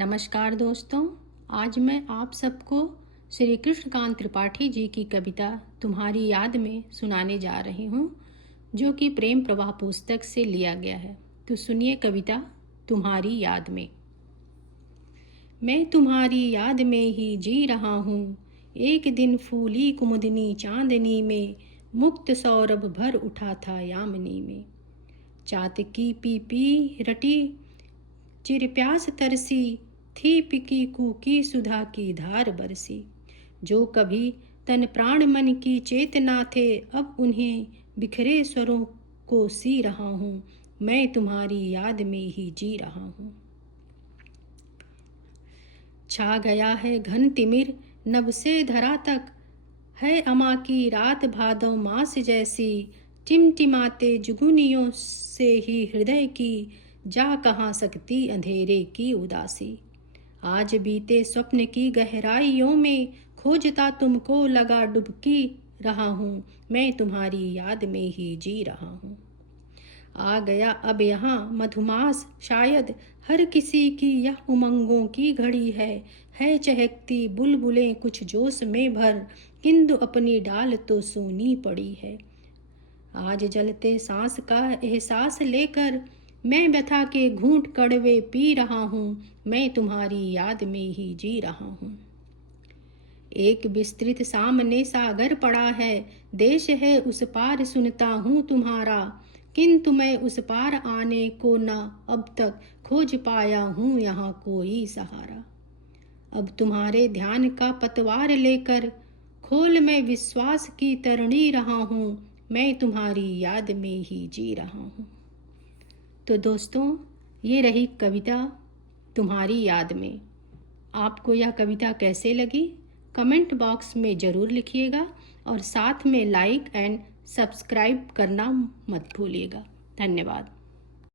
नमस्कार दोस्तों, आज मैं आप सबको श्री कृष्णकांत त्रिपाठी जी की कविता तुम्हारी याद में सुनाने जा रही हूँ, जो कि प्रेम प्रवाह पुस्तक से लिया गया है। तो सुनिए कविता तुम्हारी याद में। मैं तुम्हारी याद में ही जी रहा हूँ, एक दिन फूली कुमुदनी चांदनी में, मुक्त सौरभ भर उठा था यामिनी में। चातकी पी रटी चिर प्यास तरसी, थी पिकी कूकी सुधा की धार बरसी। जो कभी तन प्राण मन की चेतना थे, अब उन्हें बिखरे स्वरों को सी रहा हूँ, मैं तुम्हारी याद में ही जी रहा हूँ। छा गया है घन तिमिर नभ से धरा तक, है अमा की रात भादो मास जैसी। टिमटिमाते जुगुनियों से ही हृदय की, जा कहाँ सकती अंधेरे की उदासी। आज बीते स्वप्न की गहराइयों में, खोजता तुमको लगा डुबकी रहा हूँ, मैं तुम्हारी याद में ही जी रहा हूँ। आ गया अब यहाँ मधुमास, शायद हर किसी की यह उमंगों की घड़ी है चहकती बुलबुलें कुछ जोश में भर, किंतु अपनी डाल तो सूनी पड़ी है। आज जलते सांस का एहसास लेकर, मैं व्यथा के घूंट कड़वे पी रहा हूँ, मैं तुम्हारी याद में ही जी रहा हूँ। एक विस्तृत सामने सागर पड़ा है, देश है उस पार सुनता हूँ तुम्हारा, किंतु मैं उस पार आने को न अब तक खोज पाया हूँ यहाँ कोई सहारा। अब तुम्हारे ध्यान का पतवार लेकर, खोल मैं विश्वास की तरणी रहा हूँ, मैं तुम्हारी याद में ही जी रहा हूँ। तो दोस्तों, ये रही कविता तुम्हारी याद में। आपको यह कविता कैसे लगी कमेंट बॉक्स में ज़रूर लिखिएगा, और साथ में लाइक एंड सब्सक्राइब करना मत भूलिएगा। धन्यवाद।